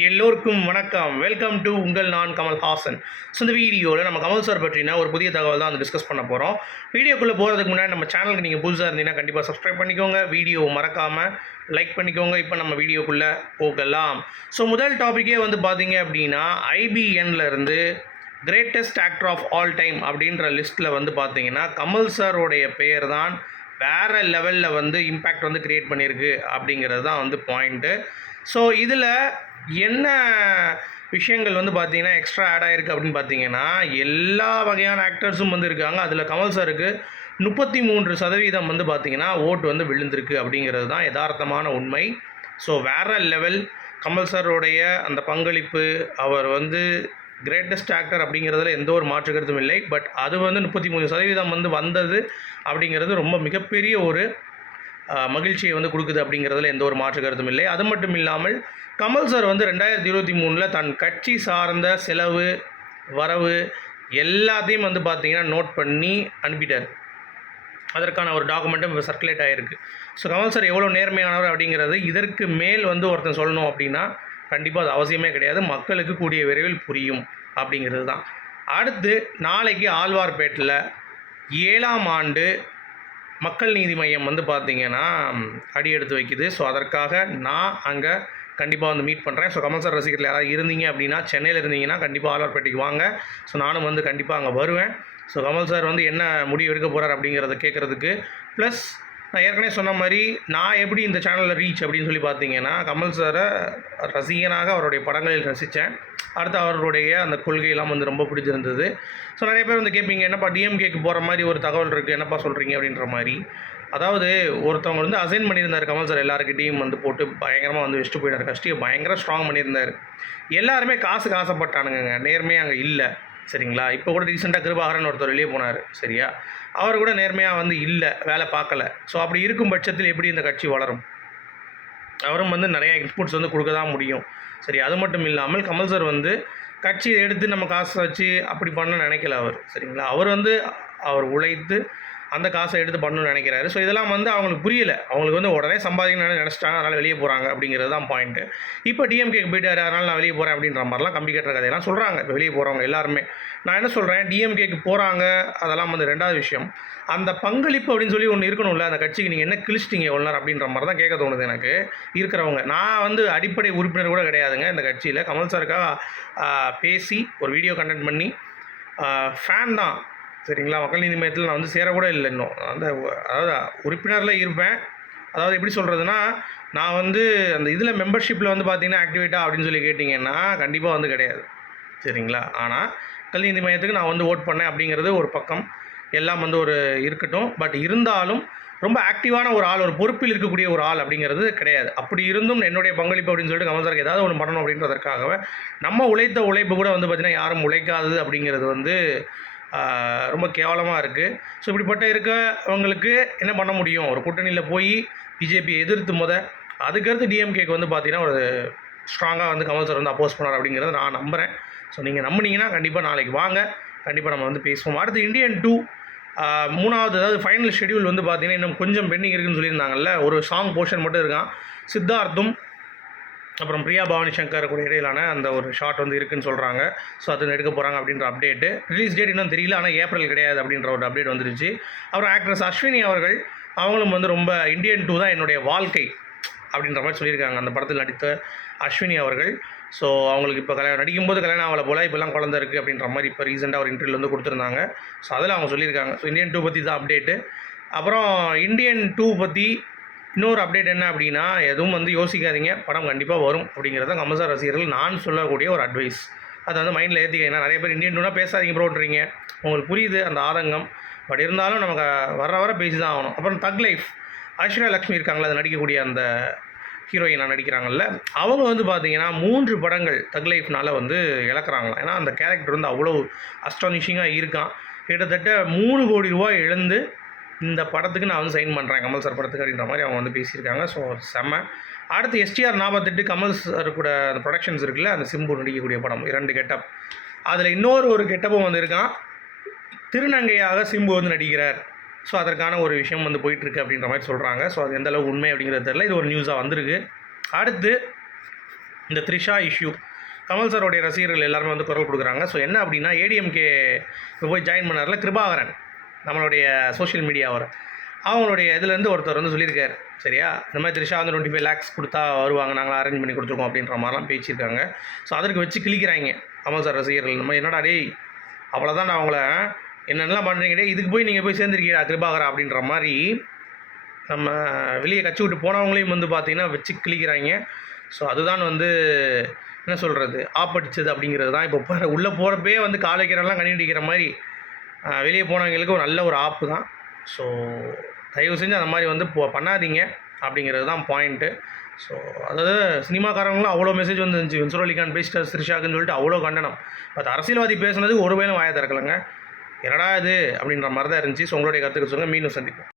எல்லோருக்கும் வணக்கம். Welcome to உங்கள் நான் கமல் ஹாசன். ஸோ இந்த வீடியோவில் நம்ம கமல் சார் பற்றின ஒரு புதிய தகவல் தான் வந்து டிஸ்கஸ் பண்ண போகிறோம். வீடியோக்குள்ளே போகிறதுக்கு முன்னாடி நம்ம சேனலுக்கு நீங்கள் புதுசாக இருந்தீங்கன்னா கண்டிப்பாக சப்ஸ்கிரைப் பண்ணிக்கோங்க. வீடியோ மறக்காமல் லைக் பண்ணிக்கோங்க. இப்போ நம்ம வீடியோக்குள்ளே போகலாம். ஸோ முதல் டாப்பிக்கே வந்து பார்த்தீங்க அப்படின்னா IBNலேருந்து greatest actor of all time அப்படின்ற லிஸ்ட்டில் வந்து பார்த்தீங்கன்னா கமல் சாரோடைய பெயர் தான் வேறு லெவலில் வந்து இம்பேக்ட் வந்து க்ரியேட் பண்ணியிருக்கு அப்படிங்கிறது தான் வந்து பாயிண்ட்டு. ஸோ இதில் என்ன விஷயங்கள் வந்து பார்த்தீங்கன்னா எக்ஸ்ட்ரா ஆட் ஆகிருக்கு அப்படின்னு பார்த்தீங்கன்னா எல்லா வகையான ஆக்டர்ஸும் வந்து இருக்காங்க. அதில் கமல் சாருக்கு 33% வந்து பார்த்தீங்கன்னா ஓட்டு வந்து விழுந்திருக்கு அப்படிங்கிறது தான் யதார்த்தமான உண்மை. ஸோ வேறு லெவல் கமல் சாரோடைய அந்த பங்களிப்பு, அவர் வந்து கிரேட்டஸ்ட் ஆக்டர் அப்படிங்கிறதுல எந்த ஒரு மாற்று கருத்தும் இல்லை. பட் அது வந்து 33% வந்து வந்தது அப்படிங்கிறது ரொம்ப மிகப்பெரிய ஒரு மகிழ்ச்சியை வந்து கொடுக்குது அப்படிங்கிறதுல எந்த ஒரு மாற்று கருத்தும் இல்லை. அது மட்டும் இல்லாமல் கமல் சார் வந்து 2023 தன் கட்சி சார்ந்த செலவு வரவு எல்லாத்தையும் வந்து பார்த்திங்கன்னா நோட் பண்ணி அனுப்பிட்டார். அதற்கான ஒரு டாக்குமெண்ட்டும் இப்போ சர்க்குலேட் ஆகிருக்கு. ஸோ கமல் சார் எவ்வளோ நேர்மையானவர் அப்படிங்கிறது இதற்கு மேல் வந்து ஒருத்தன் சொல்லணும் அப்படின்னா கண்டிப்பாக அது அவசியமே கிடையாது. மக்களுக்கு கூடிய விரைவில் புரியும் அப்படிங்கிறது தான். அடுத்து நாளைக்கு ஆழ்வார்பேட்டில் 7ஆம் ஆண்டு மக்கள் நீதி மையம் வந்து பார்த்திங்கன்னா அடி எடுத்து வைக்குது. ஸோ அதற்காக நான் அங்கே கண்டிப்பாக வந்து மீட் பண்ணுறேன். ஸோ கமல் சார் ரசிகர்கள் யாராவது இருந்தீங்க அப்படின்னா சென்னையில் இருந்தீங்கன்னா கண்டிப்பாக ஆழ்வார்பேட்டைக்கு வாங்க. ஸோ நானும் வந்து கண்டிப்பாக அங்கே வருவேன். ஸோ கமல் சார் வந்து என்ன முடிவு எடுக்க போகிறார் அப்படிங்கிறத கேட்குறதுக்கு. ப்ளஸ் நான் ஏற்கனவே சொன்ன மாதிரி நான் எப்படி இந்த சேனலில் ரீச் அப்படின்னு சொல்லி பார்த்தீங்கன்னா கமல் சாரை ரசிகனாக அவருடைய படங்களில் ரசித்தேன். அடுத்து அவருடைய அந்த கொள்கையெல்லாம் வந்து ரொம்ப பிடிச்சிருந்தது. ஸோ நிறைய பேர் வந்து கேட்பீங்க, என்னப்பா டிஎம்கேக்கு போகிற மாதிரி ஒரு தகவல் இருக்குது, என்னப்பா சொல்கிறீங்க அப்படின்ற மாதிரி. அதாவது ஒருத்தவங்க வந்து அசைன் பண்ணியிருந்தார் கமல் சார் எல்லாருக்கிட்டையும் வந்து போட்டு பயங்கரமாக வந்து வச்சுட்டு போயிட்டார். கஷ்டியை பயங்கர ஸ்ட்ராங் பண்ணியிருந்தார். எல்லாருமே காசுக்கு ஆசைப்பட்டானுங்க, நேர்மையாக அங்கே இல்லை. சரிங்களா? இப்போ கூட ரீசெண்டாக கிருபாகரன் ஒருத்தர் வெளியே போனார். சரியா? அவர் கூட நேர்மையாக வந்து இல்லை, வேலை பார்க்கல. ஸோ அப்படி இருக்கும் பட்சத்தில் எப்படி இந்த கட்சி வளரும்? அவரும் வந்து நிறைய இன்புட்ஸ் வந்து கொடுக்க தான் முடியும். சரி, அது மட்டும் இல்லாமல் கமல் சார் வந்து கட்சியை எடுத்து நம்ம காசை வச்சு அப்படி பண்ண நினைக்கல அவர். சரிங்களா? அவர் வந்து அவர் உழைத்து அந்த காசை எடுத்து பண்ணணும்னு நினைக்கிறாரு. ஸோ இதெல்லாம் வந்து அவங்களுக்கு புரியலை. அவங்களுக்கு வந்து உடனே சம்பாதிக்கணும்னு நினச்சிட்டாங்க, அதனால் வெளியே போகிறாங்க அப்படிங்கிறது தான் பாயிண்ட்டு. இப்போ டிஎம்கேக்கு போயிட்டார், அதனால் நான் வெளியே போகிறேன் அப்படின்ற மாதிரிலாம் கம்பி கட்டுற கதையெல்லாம் சொல்கிறாங்க இப்போ வெளியே போகிறவங்க எல்லாருமே. நான் என்ன சொல்கிறேன், டிஎம்கேக்கு போகிறாங்க அதெல்லாம் வந்து ரெண்டாவது விஷயம். அந்த பங்களிப்பு அப்படின்னு சொல்லி ஒன்று இருக்கணும்ல, அந்த கட்சிக்கு நீங்கள் என்ன கிழிச்சிட்டிங்க எவ்வளோ நேரம் அப்படின்ற மாதிரி தான் கேட்க தோணுது எனக்கு இருக்கிறவங்க. நான் வந்து அடிப்படை உறுப்பினர் கூட கிடையாதுங்க இந்த கட்சியில். கமல் சாருக்காக பேசி ஒரு வீடியோ கண்டென்ட் பண்ணி ஃபேன் தான். சரிங்களா? மக்கள் நீதி மையத்தில் நான் வந்து சேரக்கூட இல்லை இன்னும். அதாவது உறுப்பினரில் இருப்பேன். அதாவது எப்படி சொல்கிறதுனா, நான் வந்து அந்த இதில் மெம்பர்ஷிப்பில் வந்து பார்த்திங்கன்னா ஆக்டிவேட்டாக அப்படின்னு சொல்லி கேட்டிங்கன்னா கண்டிப்பாக வந்து கிடையாது. சரிங்களா? ஆனால் மக்கள் நீதி மையத்துக்கு நான் வந்து ஓட் பண்ணேன் அப்படிங்கிறது ஒரு பக்கம் எல்லாம் வந்து ஒரு இருக்கட்டும். பட் இருந்தாலும் ரொம்ப ஆக்டிவான ஒரு ஆள், ஒரு பொறுப்பில் இருக்கக்கூடிய ஒரு ஆள் அப்படிங்கிறது கிடையாது. அப்படி இருந்தும் என்னுடைய பங்களிப்பு அப்படின்னு சொல்லிட்டு கமல் சாருக்கு ஏதாவது ஒன்று பண்ணணும் அப்படின்றதற்காகவே நம்ம உழைத்த உழைப்பு கூட வந்து பார்த்திங்கன்னா யாரும் உழைக்காதது அப்படிங்கிறது வந்து ரொம்ப கேவலமாக இருக்குது. ஸோ இப்படிப்பட்ட இருக்கவங்களுக்கு என்ன பண்ண முடியும்? ஒரு கூட்டணியில் போய் பிஜேபியை எதிர்த்து அதுக்கடுத்து டிஎம்கேக்கு வந்து பார்த்திங்கன்னா ஒரு ஸ்ட்ராங்காக வந்து கமல் சார் வந்து அப்போஸ் பண்ணார் அப்படிங்கிறத நான் நம்புகிறேன். ஸோ நீங்கள் நம்பினீங்கன்னா கண்டிப்பாக நாளைக்கு வாங்க, கண்டிப்பாக நம்ம வந்து பேசுவோம். அடுத்து இந்தியன் 2 3வது அதாவது ஃபைனல் ஷெடியூல் வந்து பார்த்திங்கன்னா இன்னும் கொஞ்சம் பெண்டிங் இருக்குதுன்னு சொல்லியிருந்தாங்கல்ல. ஒரு சாங் போர்ஷன் மட்டும் இருக்கான். சித்தார்த்தும் அப்புறம் பிரியா பவானி சங்கர் கூட இடையிலான அந்த ஒரு ஷாட் வந்து இருக்குதுன்னு சொல்கிறாங்க. ஸோ அது எடுக்க போகிறாங்க அப்படின்ற அப்டேட்டு. ரிலீஸ் டேட் இன்னும் தெரியல, ஆனால் ஏப்ரல் கிடையாது அப்படின்ற ஒரு அப்டேட் வந்துருச்சு. அப்புறம் ஆக்ட்ரஸ் அஸ்வினி அவர்கள் அவங்களும் வந்து ரொம்ப இந்தியன் 2 தான் என்னுடைய வாழ்க்கை அப்படின்ற மாதிரி சொல்லியிருக்காங்க அந்த படத்தில் நடித்த அஸ்வினி அவர்கள். ஸோ அவங்களுக்கு இப்போ நடிக்கும்போது கல்யாணம் ஆகலை போல், இப்போலாம் குழந்தை இருக்குது அப்படின்ற மாதிரி இப்போ ரீசெண்டாக ஒரு இன்டர்வியூவில் வந்து கொடுத்துருந்தாங்க. ஸோ அதில் அவங்க சொல்லியிருக்காங்க. ஸோ இந்தியன் 2 பற்றி தான் அப்டேட்டு. அப்புறம் இந்தியன் 2 பற்றி இன்னொரு அப்டேட் என்ன அப்படின்னா, எதுவும் வந்து யோசிக்காதீங்க, படம் கண்டிப்பாக வரும் அப்படிங்கிறத கமல் சார் ரசிகர்கள் நான் சொல்லக்கூடிய ஒரு அட்வைஸ். அதை வந்து மைண்டில் ஏற்றிக்க. ஏன்னா நிறைய பேர் இந்தியன் 2னா பேசாதீங்க ப்ரோன்றீங்க. உங்களுக்கு புரியுது அந்த ஆதங்கம். பட் இருந்தாலும் நமக்கு வர பேசி தான் ஆகணும். அப்புறம் தக் லைஃப் ஐஸ்வர்யா லக்ஷ்மி இருக்காங்களா, அது நடிக்கக்கூடிய அந்த ஹீரோயினாக நடிக்கிறாங்கல்ல, அவங்க வந்து பார்த்திங்கன்னா 3 படங்கள் தக் லைஃப்னால் வந்து இழக்கிறாங்களாம். ஏன்னா அந்த கேரக்டர் வந்து அவ்வளோ அஸ்டானிஷிங்காக இருக்கான். கிட்டத்தட்ட 3 கோடி ரூபாய் இழந்து இந்த படத்துக்கு நான் வந்து சைன் பண்ணுறேன், கமல் சார் படத்துக்கு அப்படின்ற மாதிரி அவங்க வந்து பேசியிருக்காங்க. ஸோ செம்ம. அடுத்து STR 48 கமல் சார் கூட அந்த ப்ரொடக்ஷன்ஸ் இருக்குல்ல, அந்த சிம்பு நடிக்கக்கூடிய படம் 2 கெட்டப். அதில் இன்னொரு கெட்டப்பும் வந்து இருக்கான். திருநங்கையாக சிம்பு வந்து நடிக்கிறார். ஸோ அதற்கான ஒரு விஷயம் வந்து போயிட்டுருக்கு அப்படின்ற மாதிரி சொல்கிறாங்க. ஸோ அது எந்தளவுக்கு உண்மை அப்படிங்கிறது தெரியல. இது ஒரு நியூஸாக வந்திருக்கு. அடுத்து இந்த த்ரிஷா இஷ்யூ கமல் சாரோடைய ரசிகர்கள் எல்லாருமே வந்து குரல் கொடுக்குறாங்க. ஸோ என்ன அப்படின்னா ஏடிஎம்கே போய் ஜாயின் பண்ணார்ல கிருபாகரன், நம்மளுடைய சோஷியல் மீடியாவோட அவங்களுடைய இதுலேருந்து ஒருத்தர் வந்து சொல்லியிருக்காரு சரியா, இந்த மாதிரி த்ரிஷா வந்து 25 lakhs கொடுத்தா வருவாங்க, நாங்கள் அரேஞ்ச் பண்ணி கொடுத்துருக்கோம் அப்படின்ற மாதிரிலாம் பேசியிருக்காங்க. ஸோ அதற்கு வச்சு கிளிக்கிறாங்க கமல் சார் ரசிகர்கள். இந்த மாதிரி என்னடா டேய் அவ்வளோதான் நான் அவங்கள என்னென்னலாம் பண்ணுறீங்க, இதுக்கு போய் நீங்கள் போய் சேர்ந்துருக்கீங்களா கிருபாகரா அப்படின்ற மாதிரி நம்ம வெளியே கட்சி விட்டு போனவங்களையும் வந்து பார்த்திங்கன்னா வச்சு கிளிக்கிறாங்க. ஸோ அதுதான் வந்து என்ன சொல்கிறது ஆப்படிச்சது அப்படிங்கிறது தான். இப்போ உள்ளே போகிறப்பே வந்து கால் வைக்கிறலாம் கண்ணி அடிக்கிற மாதிரி வெளியே போனவங்களுக்கு ஒரு நல்ல ஒரு ஆப்பு தான். ஸோ தயவு செஞ்சு அந்த மாதிரி வந்து பண்ணாதீங்க அப்படிங்கிறது தான் பாயிண்ட்டு. ஸோ அதாவது சினிமாக்காரங்களும் அவ்வளோ மெசேஜ் வந்து இருந்துச்சு, வென்சூர் அலிகான் பேசிட்டார் த்ரிஷாக்குன்னு சொல்லிட்டு அவ்வளோ கண்டனம். பட் அரசியல்வாதி பேசுனதுக்கு ஒரு வேளை வாயை திறக்கலைங்க, என்னடா இது அப்படின்ற மாதிரி தான் இருந்துச்சு. ஸோ உங்களுடைய கருத்துக்கள் சொல்லுங்கள், மீண்டும் சந்திப்போம்.